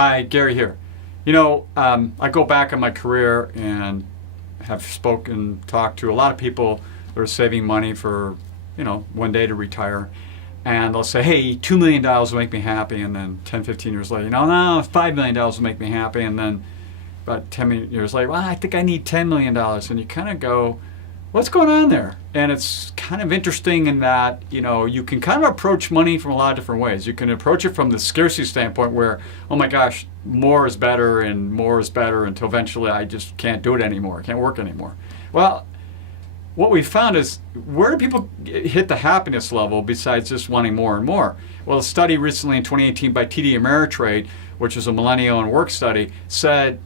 Hi, Gary here. I go back in my career and have spoken, talked to a lot of people that are saving money for, one day to retire. And they'll say, hey, $2 million will make me happy. And then 10, 15 years later, no, $5 million will make me happy. And then about 10 years later, well, I think I need $10 million. And you kind of go, what's going on there? And it's kind of interesting in that, you can kind of approach money from a lot of different ways. You can approach it from the scarcity standpoint where, oh my gosh, more is better and more is better until eventually I just can't do it anymore. I can't work anymore. Well, what we found is, where do people hit the happiness level besides just wanting more and more? Well, a study recently in 2018 by TD Ameritrade, which is a millennial and work study, said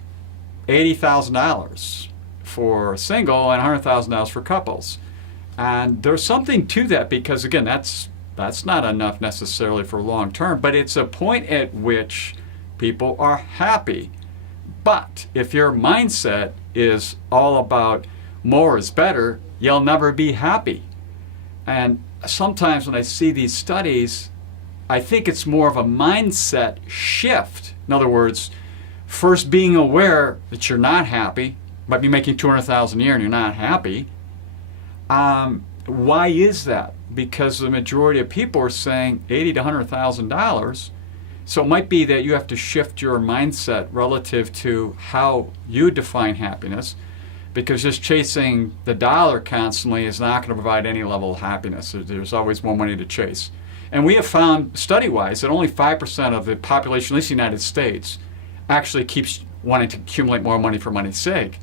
$80,000 for single and $100,000 for couples. And there's something to that because, again, that's not enough necessarily for long term, but it's a point at which people are happy. But if your mindset is all about more is better, you'll never be happy. And sometimes when I see these studies, I think it's more of a mindset shift. In other words, first being aware that you're not happy, might be making $200,000 a year and you're not happy. Why is that? Because the majority of people are saying $80,000 to $100,000. So it might be that you have to shift your mindset relative to how you define happiness, because just chasing the dollar constantly is not going to provide any level of happiness. There's always more money to chase. And we have found, study-wise, that only 5% of the population, at least in the United States, actually keeps wanting to accumulate more money for money's sake.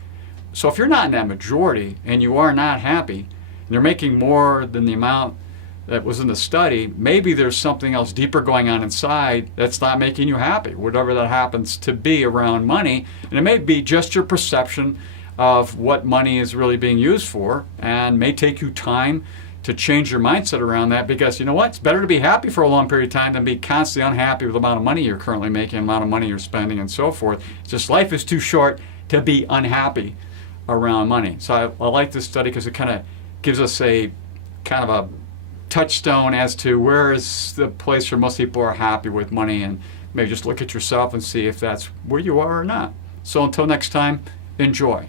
So if you're not in that majority and you are not happy, and you're making more than the amount that was in the study, maybe there's something else deeper going on inside that's not making you happy, whatever that happens to be around money. And it may be just your perception of what money is really being used for, and may take you time to change your mindset around that, because you know what? It's better to be happy for a long period of time than be constantly unhappy with the amount of money you're currently making, the amount of money you're spending, and so forth. It's just life is too short to be unhappy around money. So I like this study because it kind of gives us a kind of a touchstone as to where is the place where most people are happy with money, and maybe just look at yourself and see if that's where you are or not. So until next time, enjoy.